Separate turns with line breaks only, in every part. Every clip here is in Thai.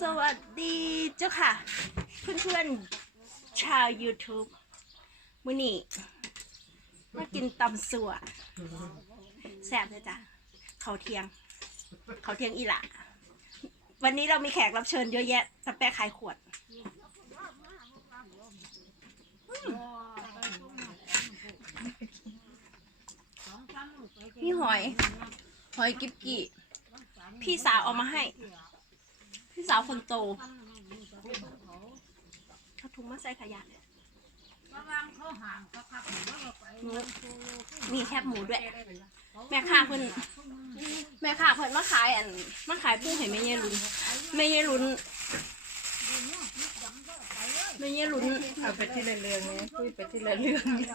สวัสดีเจ้าค่ะ เพื่อนๆ ชาว YouTube มื้อนี้มากินตำสัวแซ่บเลยจ้ะเขาเทียง เขาเทียงอีหละวันนี้เรามีแขกรับเชิญเยอะแยะสแปะขายขวดนี่หอย หอยกิบกีพี่สาวเอามาให้ พี่สาวคนโตเขาถุงมาใส่ขยะเลยมีแคบหมูด้วย แม่ค้าเพิ่นแม่ค้าเพิ่นมาขายอันมาขายปูให้แม่เยลุนแม่เยลุนแม่เยลุน
เอาไปที่ละเรื่องนี้คุยไปที่ละเรื่องนี้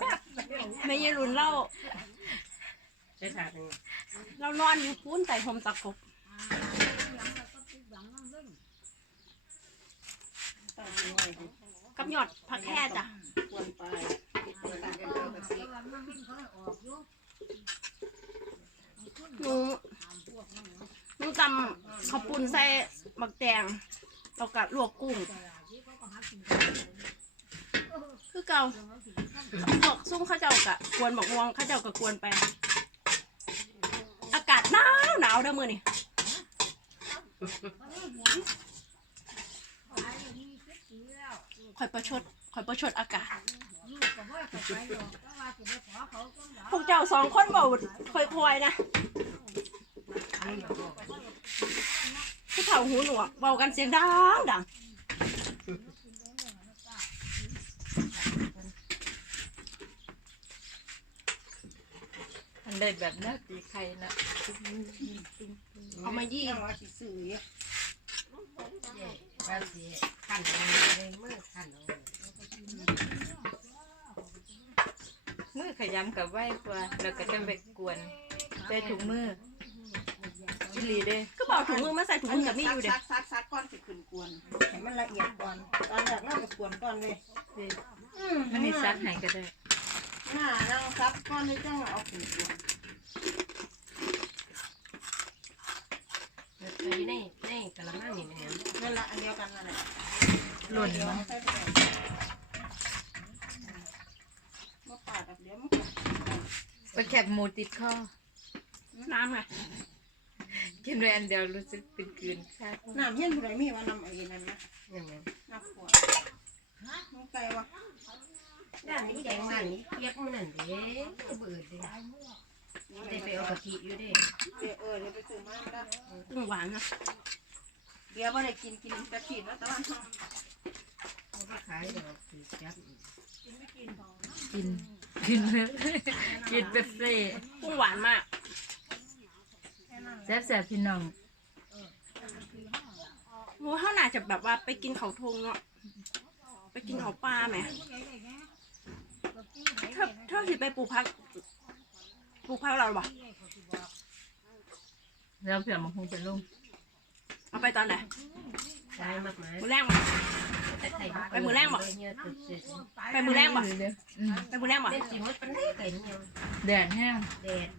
แม่เยลุนเล่า
ได้ถามยังไง
เรานอนอยู่ปูนใส่ห่มตะกบ
ตอนนี้ไง
กับหยอดผักแค่จ้ะ
ควรไป
หนูหนูตำข้าวปุ้นใส่บักแตงแล้วก็ลวกกุ้ง คือเก่าพวกซุ่มข้าเจ้ากะกวนบักม่วงข้าเจ้ากะกวนไป อากาศหนาวหนาวเด้อมือนี่ คอยประชดคอยประชดอากาศ พวกเจ้าสองคนเบาคอยๆนะผู้เฒ่าหูหนวกเบากันเสียงดังดัง
มันเลยแบบน่าตีใครนะ
เอามายี่
ว่าสิซื้อ เยอะว่าสิขันในมือขันมือขยำกับไหวกว่าแล้วก็จะไปกวนได้ถุงมือชิลีเด้
ก็บอกถุงมือมาใส่ถุงมือกับมีอยู่เด็ก
ซักซักซักก้อนสิขึ้นกวนให้มันละเอียดก่อน ตอนแรกเราก็กวนก่อนเลย
มันนี่ซักให้ก็ได้
หน้าเราซับก้อนนี้จังเอาขึ้นกวน
อยู่ในในกะละมังนี่แม่น
นั่นละอันเดียว กันนั่นแหละ
หล่น
เดี๋ยว
มั้ง
ใส่ไปเลยมาปาดแบบเดี๋ยวมัน
ไปแคบหมูติดคอ
น้ำไง
กินไปอันเดียวรู้สึกเป็นกลืนค่ะ
น้ำเย็นผู้ใดมีว่าน้ำไอ้นั่นนะ
ยังไง
น้ำขวดน้ำไก่วะ
ด้านนี้แดงมันนี่เปียกมันนั่นเด้เบิดเด้ได้ไปเอากะทิอยู่เด้
เดี๋ยวเออเดี๋ยวไปซื้อมาได้
กุ้งหวานนะ
เดี๋ยวไม่ได้กินกินแป๊บกินแล้วตะวัน
เอาไปขายดอกคือจับ
กินกินเลยกินเบฟเฟ่
กุ้งหวานมาก
แซ่บแซ่บพี่น้อง
หนูเท่าน่าจะแบบว่าไปกินเขาทงเนาะไปกินเขาปลาไหมเท่าเท่าที่ไปปลูกพักปลูกพักเราหรอเปล่า
แล้วเผื่อมาคงจะลุ่ม
เอาไปตอนไหน
ขายมากมาย
มือแรงบ่
แต่ไทย
ไปมื้อแรกบ่
เยอะสุด
ไปมือแรงบ่
เดี๋ยวอืม
ไปมือแรงบ่
ๆเด็กสิหมดปานใดไก่เนี่ย
แดดแห้ง
แดด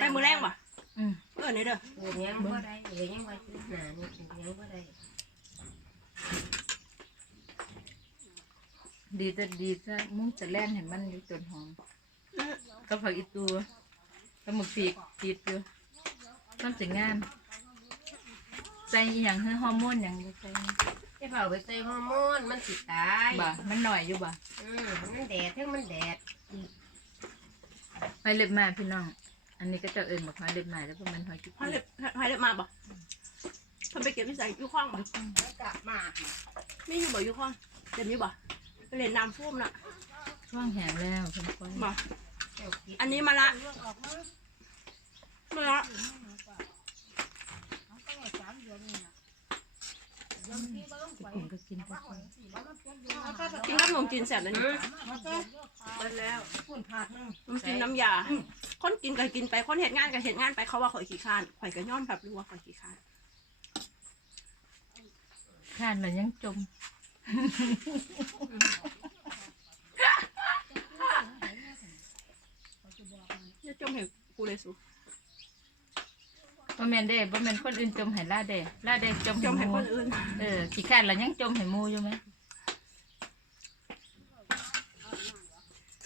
ไปมือแรงบ่
อืม
เออเนี่ยวเด้อ
เออยังบ่ได้เออยังว่าซื้อหนานี่เป็นยังบ่ได้
ดีจะดีจะมุ่งจะแล่นเห็นมันอยู่ต้นหอมก็ผักอีตัวก็หมึกปีกปีดอยู่ต้องจะงาน ใส่อหย่างให้ฮอร์โมนอย่างบ่ใส่
ไอ้เผาไปใส่ฮอร์โมนมันสิตาย
บ่ามันหน่อยอยู่บ่า
อืมมันแดดทั้งมันแดด
หอยเล็บมาพี่น้อง อันนี้ก็จะเอิญบอกหอยเล็บมาแล้วพวกมันหอยกิ๊ก
พายเล็บพายเล็บมาบ่ทำไปเก็บที่ใส่ยูคล้องบ่
แล้วกลับมา
ไม่อยู่บ่ยูคล้องเต็มอยู่บ่ไปเล่นน้ำฟุ้มน่ะ
ช่วงแห้งแล้วเพิ่นค่อย
บ่
เจ้าคิด
อันนี้มาละมาละ
ผม ก็กินไปก่อน
กินขนมจีนแซ่บเลยนี่
ไปแล้วคนผาดนึง
ขนมจีนน้ำยาคนกินก็กินไปคนเห็ดงานก็เห็ดงานไปเขาว่าข่อยขี้ข้านข่อยก็ย้อมแบบรู้ว่าข่อยขี้ข้าน
ข้านมันยังจม
จะจมเห็นกูเลยสู
บ่แม่นเด้บ่แม่นคนอื่นจมให้ลาเด้ลาเด้จม
จมให้
ห
ค
มู่
นอื่น
เออขี้ข้านแล้วยังจมให้หมู่อยู่ไหม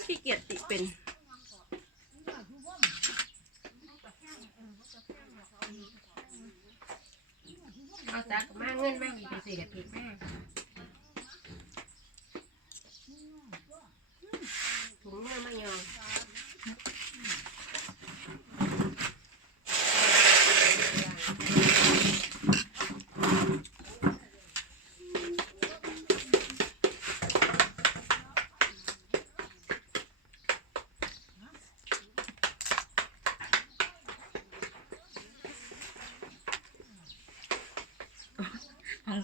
ขี้เกียจติเป็น
เอาซักมาเงินมาอีกไปซื้อกะทิมาถุงเนื้อมายอง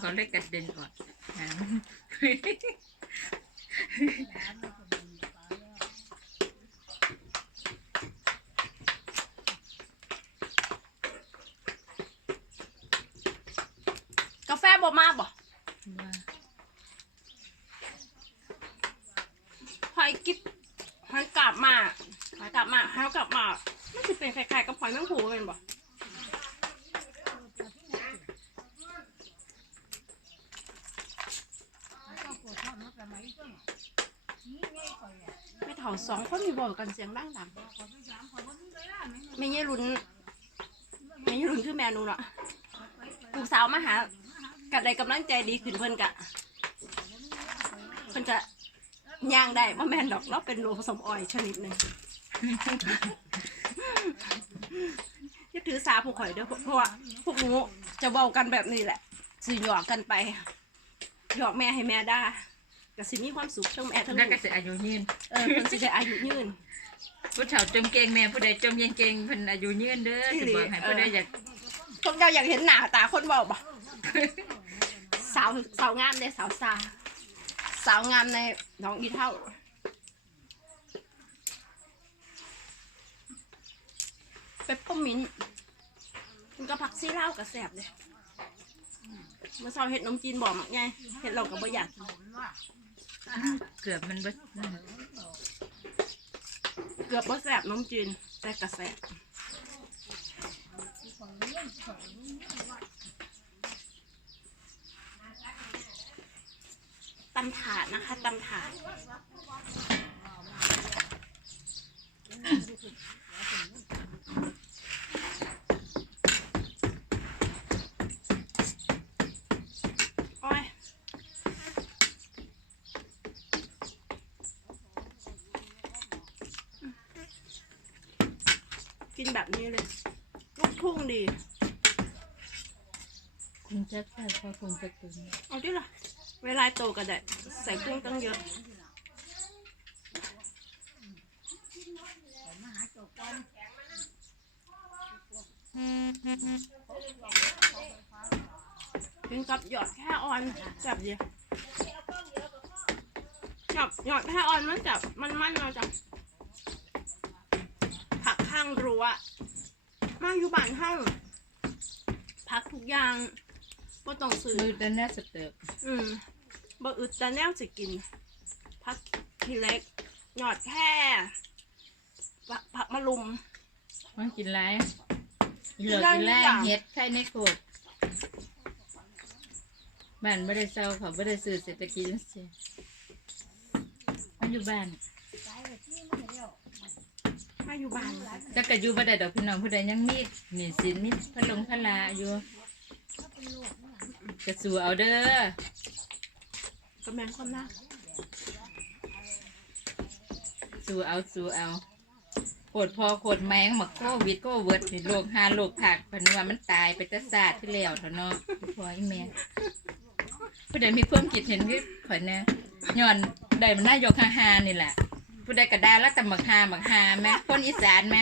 ห้ องเขาเล็กกระเด็นก่อนหา
กาแฟบ่มาบ่หอยกิบหอยกลับมาหอยกลับมาหอยกลับมาไมันจะเป็นคล้ายๆกับหอยแมงผูเป็นบ่ไม่เถ่าสองคนมีบอกกันเสียงดังดังไม่เงี้ยรุนไม่เงี้ยรุนคือแม่นูเนาะลูกสาวมาหากัดใดกำลังใจดีขึ้นเพิ่นกะเพิ่นจะย่างได้บ่แม่นดอกเราเป็นโลผสมอ้อยชนิดหนึ่งอย่าถือสาผู้ข่อยเด้อเพราะว่าพวกหนูจะเว้ากันแบบนี้แหละสิหยอกกันไปหยอกแม่ให้แม่ด่า ก็สิมีความสุขทั้งแม่ทั้ง
แล้ว
ลู
ก็
ก
สิอายุยืน
เออเพิ่นสิได้อายุยืน
ผู้เฒ่าจมเก่งแม่ผู้ใดจมยังเก่งเพิ่นอายุยืนเด้อ
อี
สิ
หลี
บอกให้ผู้ใดอยาก
พวกเจ้าอยากเห็นหน้าตาคนเว้าบ่สาวสาวงามเด้สาวซาสาวงามในน้องอีเท่าเปปเปอร์มินต์มันก็ผักซีเหล้ากับแสบเลยเมื่อเช้าเห็ดนมจีนบอกมักไงเห็ดเรากับบ่อยากกิน
เกือบมันบ่
เกือบบ่แสบน้มจีนแต่กระแสบตำถาดนะคะตำถาดโอ้ยกินแบบนี้เลยลูกทุ่งดี
คุณจักใส่พอคุณจักตึง
เอาดิล่ะ เวลาโตก็ได้ใส่กุ้งตั้งเยอะกินกับหยอดแค่ออนจับดีจับหยอดแค่ออนมันจับมันมันเราจับผักข้างรั้ว มาอยู่บ้านห้างพักทุกอย่างก็ต้องซื้อ
มือแต่แน่สเติบ
อืมบ่อึดแต่แนวสิกินผักขี้เล็กหยอดแค่ผักผักมะลุม
มันกินไรอีเหลือ
กิ
กิ
น
น
ได้
ไร
ทุกอย่าง
เฮ็ดไข่ในโคตรบ้านบ่ได้เซาเขาบ่ได้ซื้อเศรษฐกิจจังซี่มันอยู่บ้าน
มาอยู่บ้าน
แต่ก็อยู่บ่ได้ดอกพี่น้องผู้ใดยังมีหนี้สินมีพะลงพะลาอยู่ก็สู้เอาเด้อ
ก็แม่นคนนะ
สู้เอาสู้เอาโคตรพอโคตรแมงมาโควิดโควิดนี่โรคหาโรคผักเพิ่นว่ามันตายไปแต่ศาสตร์ที่แล้วเถอะเนาะพออีแม่ผู้ใดมีความคิดเห็นคือข่อยแน่ย้อนได้มันนายกฮาๆนี่แหละ ผู้ใดก็ได้แล้วแต่หมักฮาหมักฮาแม่คนอีสานแม่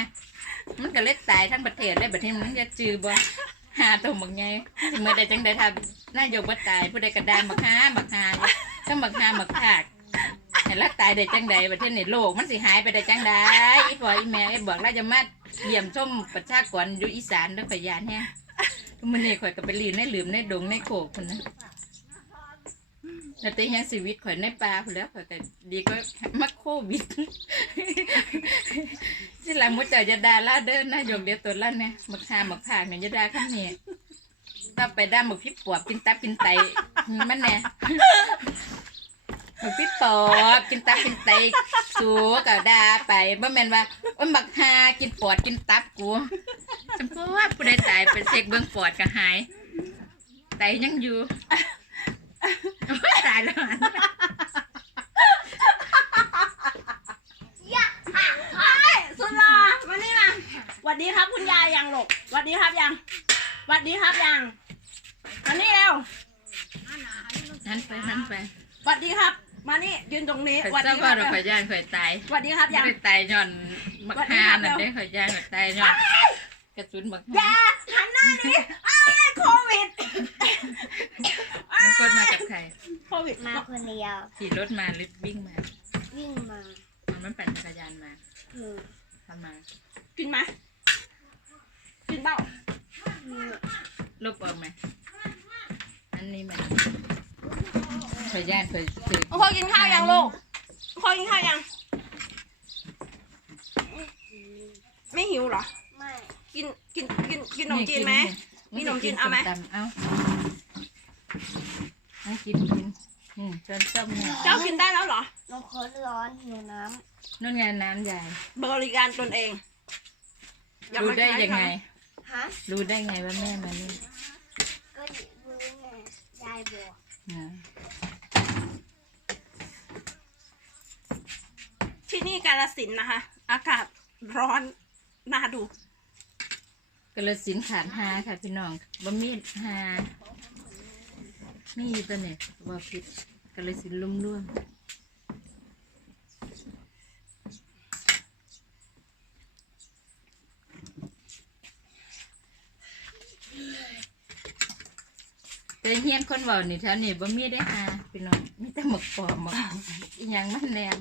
มันก็เล็ดตายทั้งประเทศเลยประเทศมันจะจือบ่หาตัวหมักไงเมื่อใดจังใดทำนายกบ่ตายผู้ใดก็ได้หมักฮาหมักฮาทั้งหมักฮาหมักผักให้รักตายได้จังใดประเทศนี้โลกมันสิหายไปได้จังใดอีพ่ออีแม่ไอ้บอกราจะมาเยี่ยมชมประชากรอยู่อีสานแล้วข่อยานแฮะมันนี่ข่อยก็ไปลีนในหลืมในดงในโขกคนนะ แต่แต่ยังชีวิตข่อยในป่าคนแล้วข่อยก็ดีก็มาโควิดที่หลังมุดเจ้าจะดาล่าเดินนะโยกเดียวตัวลั่นเนี่ยหมึกหาหมึกผากเนี่ยจะดาข้างนี้ต่อไปด่าหมึกพี่ปวบกินตับกินไตมันแน่หมึกพี่ปอบกินตับกินไตสูก็ด่าไปบ่แม่นว่าอ้ยหมักหากินปอดกินตับกูจำเพาะว่าผู้ใดตายไปเช็คเบื้องปอดก็หายไตยังอยู่ ตายแล้วอัน
สุดหลอมานี่มาสวัสดีครับคุณยายยังหลกสวัสดีครับยังสวัสดีครับยังมานี่เร็ว
หันไปหันไป
สวัสดีครับ มานี่ยืนตรงนี้
ข่อย
สวัส
เศร้า
ดีค
ว่า
รับ
เราข่อยย่านข่อยตาย
สวัสดีครับ
ยั
ยังง
ได้ตายย้อนมัก
สวัสดี
ฮา
ครับ
นั่น
เร็
เด้
ว
ข่อยย่านข่อยตายย้อนกระสุนบัก
อย่าหันหน้านี้อ้ายโควิด
มันกดมากับใคร
โควิด
มาคนเดียว
ขี่รถมาหรือวิ่งมา
วิ่งมา
มันมันปั่นจักรยานมา
คือ
ทำมา
กินไหมกินเปล่า
ลบออกไหมอันนี้มันข่อยย่านข่อยถือ
โอ้โหกินข้าวยังลูกโอ้โหกินข้าวยัง ไม่หิวเหรอ
ไม่
กินกินกินกินขนมจีนไหมมีขนมจีนเอาไหม
ส้ตำเอา เอากินกินอืมช้อนส้มเนี่ย
เจ้ากินได้แล้วเหรอ
น้องคนร้อนหิวน้
นู่นไงน้ำใหญ่
บริการตนเองอย่า
รู้
มา
ได้
ใช้
ยังไงำ
ฮะ
รู้ได้ไงว่าแม่มานี่
ก็รู้ไงยายบอก
นะ
ที่นี่กาลสินธุ์นะคะ อากาศร้อนน่าดู
กระสินธุ์ขาดหาค่ะพี่น้องบะมีดหา มีอยู่ตัวเนี่ยว่าพิษกระสิลุ่มร่วมแต่เฮียนคนเว้านี่แถวนี้บ่มีได้หาพี่น้องมีแต่หมกปอบหมกอีหยังมันแหนม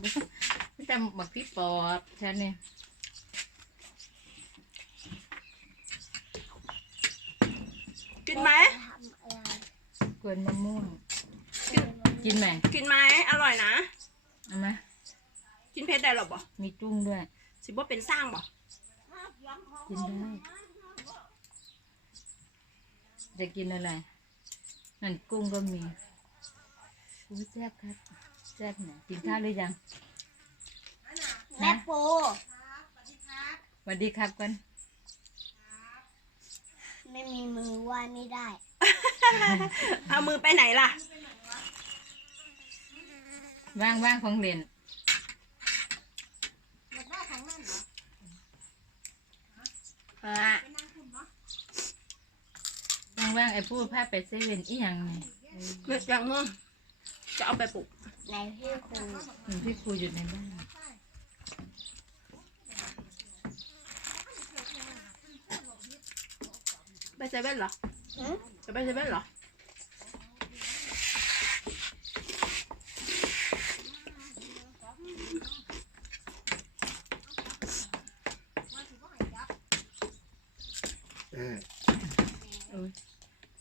มีแต่หมกพี่ปอบแถวนี้
กินไหม
กวนมะม่วง
กิน
กินไหม
กินไหมอร่อยนะ
เอาไหม
กินเพชรได้หรอบ่
มีจุ้งด้วย
สิบ่เป็นสร้างบ่
กินได้ จะกินอะไร นั่นกุ้งก็มีกุ้งแซ่บครับแซ่บหน่กินข้าวหรือยัง
แม่ปู
สวัสดีครับกัน
ไม่มีมือไหว่าไม่ได้
เอามือไปไหนล่ะ
ว่างว่างของเรียนว่างว่างไอ้พูดพาไปเซเว่นอีหยังนี่
เลือกยังมึงจะเอาไปปลูก
ในพี่ครู
อืมพี่ครูอยู่ในบ้าน
ไปเซเว่นเหรอ
หืม
จะไปเซเว่นเหรอ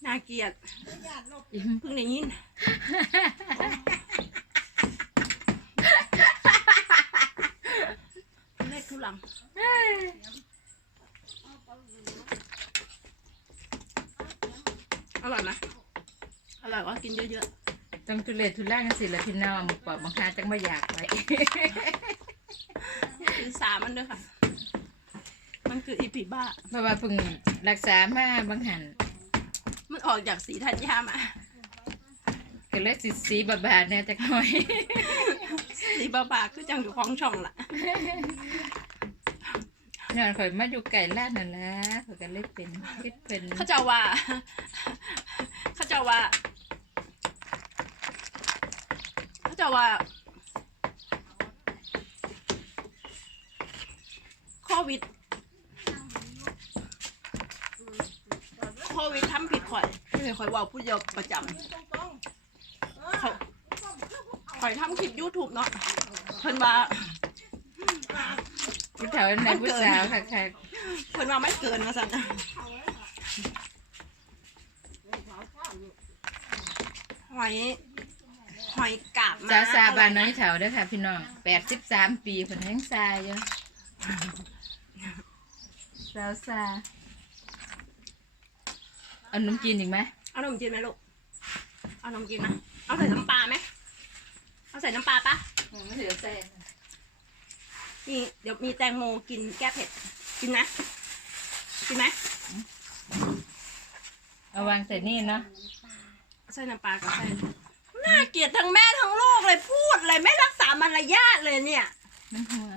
น่าเกลียดเพิ่งได้ยินเล็กทุลัง อร่อยไหมอร่อยว่ากินเยอะ
ต้องทุเรศทุล่างสิละพี่น้องหมูปอบบางคาจังไม่อยากไป
ๆกินสามมันด้วยค่ะ มันคืออีผีบ้า
เพราะว่าเพิ่งรักษามาบางหัน
มันออกจากสีธัญญามา
ก็เลยสิสีบาบาๆเนี่ยจักหน่อย
สีบาบาคือจังอยู่ของช่องล่ะ
นอนข่อยมาอยู่ไก่ลาดนั่นแหละข่อยก็เลยเป็นคิดเป็น
เขาจะว่าเขา จะว่าเขาจะว่าโควิดโควิดทำผิดข่อยที่ข่อยเว่าพูดเยอะประจำข่อยข่อยทำคลิป YouTube เนาะเพิ่นว่า
ผู้เฒ่าในผู้สาวค่ะค่ะ
เพิ่นว่าไม่เกินมาสั่น หอย หอยกาบม้
สาวสาบานน้อยเฒ่าเด้อค่ะ พี่น้องแปดสิบสามปีเพิ่นยังซายอยู่สาวซาเอานมจีนอีกไหม
เอานมจีนไหมลูก เอานมจีนไหมเอาใส่น้ำปลาไหม เอาใส่น้ำปลาปะ
ไม่เหลือแซ่
นี่เดี๋ยวมีแตงโมกินแก้เผ็ด กินนะ กินไหม
เอาวางใส่นี่เนาะ
ใส่น้ำปลากับใส่น่าเกลียดทั้งแม่ทั้งลูกเลยพูดเลยไม่รักษามารยาทเลยเนี่ย
มันหัว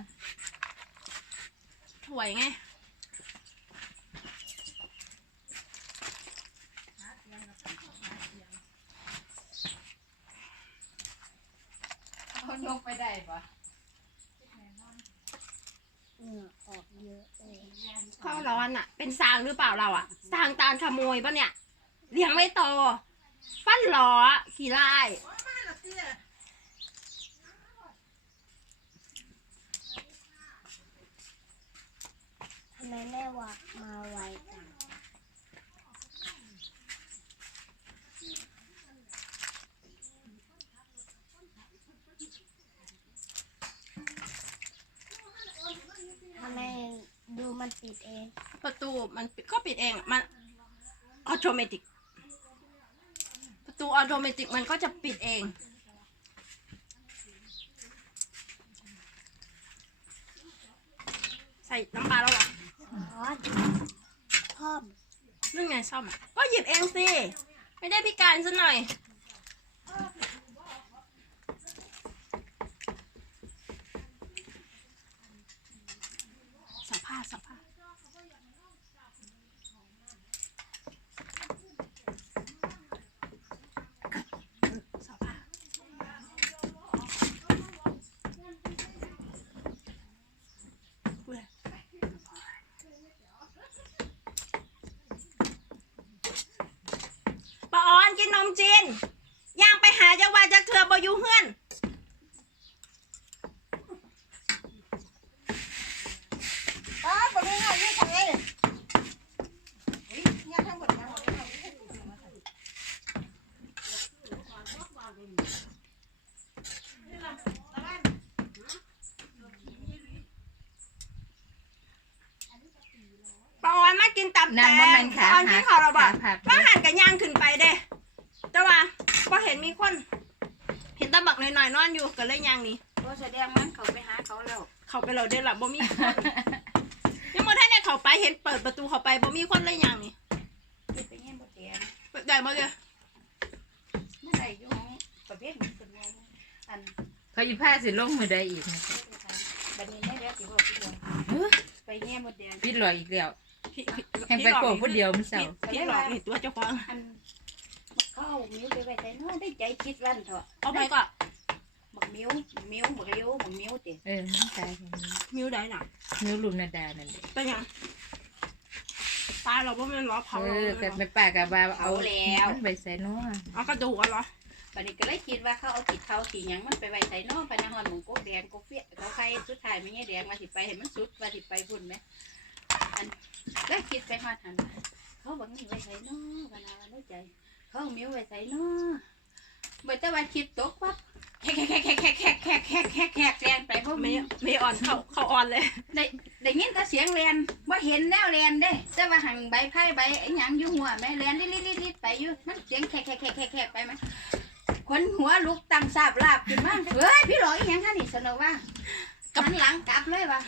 ถวยไง
เขายกไปได้ปะ
เหงื่อออกเยอะเลย
ข้าวร้อนอะ เป็นซางหรือเปล่าเราอะซางตาลขโมยปะเนี่ยเลี้ยงไม่โต ฟันหลอขี่ไล่
ทำไมแม่ว่ามาไวจังทำไมดูมันปิดเอง
ประตูมันปิดก็ปิดเองอะมันออโตเมติก ประตูออโตเมติกมันก็จะปิดเอง ใส่น้ำปลาแล้วเหรอ
ร้อนพ่อม
นึ่งไงซ่อมอะก็หยิบเองสิ ไม่ได้พิการซะหน่อย สัมภาษณ์สัมภาษณ์สัมภาษณ์พูดเลยปาออนกินนม จีนย่างไปหาเยาวาจะเถื่อบอยู่เฮือน
ป้าบอกไม่เอาไม่ใช่เนี่ยทั้งหมดนะ
ปาออนมากินตับแต
นางว่ามัน
ปา
ขา
ออนกินข้าวเราบ่
ขาผัก
ว่าหันกับย่างขึ้นไปเด้แต่ว่าพอเห็นมีคน เห็นตาบักหน่อยๆนอนอ ยู่ก็เลยย่างหนี้
ก็แสดงมันเขาไปหาเขาแล้ว
เข้าไปเราได้อละบ่มีคนยังบ่ทันได้เข้าไปเห็นเปิดประตูเข้าไปบ่มีคนเลยย่างหนี่
ไปเงี้ยบ่แดง
เปิดได้บ่เลย
เมื่อไหร่อยู่ห้องประเภทนี้เป็นไงอัน
เขาอีผ้าสิลงมือได้อีกนะ
บัดนี้ไม่แล้วสิบอกพี่เดียวไปเงี้ยบ่แดง
พี่ลอยอีกแล้ว
พี่พี่
แห่งไปโกงผู้เดียวมันเศร้า
พี่พี่หลอกนี่ตัวเจ้าของ
อันเข้ามิ้วไปไปแต่น้อได้ใจคิดวันเถอะ
เอาไปก็
บัก มิ้วมิ้วบักเลี้ยวบักมิ้วติ
เออมันตายของมัน
มิวได้น่ะ
นิ้วลุงนาดานั่นแหละ
เป็นหยังตายเราบ่แม่นเหรอเผา
เอ
เรา
อ
เลย
แต่
เหรอ
ไม่ปากกับว่าเอามันไปใส่เนัว
เอากระดูกอะเหรอ
บัดนี้ก็เลยคิดว่าเขาเอาติดเขาสีหยังมันไปไว้ใส่น้อไปในหอนหมูกกแดงกกเฟี้ยเขาใครสุดท้ายไม่เงี้ยแดงมาสิไปเห็นมันสุดว่าสิไปพุ่นไหมอันได้คิดไปฮอดหันเขาบังนี่ไว้ใส่น้อพนาวันได้ใจ เขาเอามิ้วไว้ใส่น้อบ่แต่ว่าคิดตกวับ แขกแขกแขกแขกแขกแขกแขกแขกแรงไปพราะ
ไม่
มี
ไม่อ่อนเข้าเข้าอ่อนเลย
ได้ได้ยินแต่เสียงเรียนว่าเห็นแนวเรียนเด้ แต่ว่าหังใบไผ่ใบไอ้หยังอยู่หัวแม่เรียนลิลิลิลิไปอยู่มันเสียงแขกแขกแขกแขกแขกไปไหมคนหัวลุกตั้งสาบลาบขึ้นมาเฮ้ยพี่หลอกอีหยังท่านนี่สนุกว่ากับหลังกลับเลยว่ะ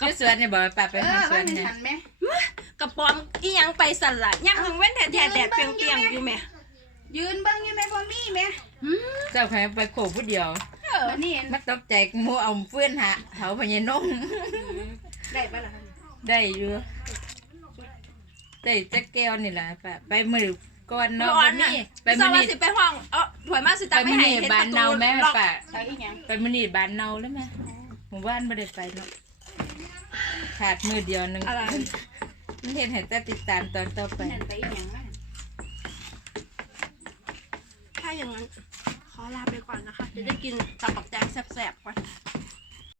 ก็สวนเนี่ยบอกว่าป้าไป
เอ
หา
อ
สว
ว่านหนึ่ง
เนี่ย
หันไหม
กระป๋อมอีหยังไปสั่นละย่ำถึงเว้นแท้ๆแดดเปรียงๆอยู่แม่
ยืนเบิ่งอยู่ไหมพ่อมี่ไหม
เจ้าใครไปโขกผู้เดียว
วันนี้
มาตกใจหมูเอาเฟื่อนหาเขาพญานง
ได้ปะล่ะ
ได้อยู่ได้จักแก้วนี่แหละป้าไปมือก่อน
ไม่
เนาะ
อ่อ
วันน
น่ะ
นี้ไป
ส
มื้อ
วัส
นี้
ดีไปห้องเออถวยมาสิ
ไป
ตาไม่
มื้อ
ให้
นี้
เห็น
บ้า
ป
น
ระตู
เนาแม่
ล็อก
ป้า
ไปอีหยัง
ไปมื้อนี้บ้านเนาแล้วแม่หมู่บ้านบ่ได้ไปเนาะขาดมือเดียวหนึง
อะไร
มันเห็นให้แต่ติดตามตอนต่อไป
นั่นไปอีหยังนะ
ถ้า อย่างนั้น ขอลาไปก่อนนะคะ จะได้กินตับปักแตงแสบๆก่อน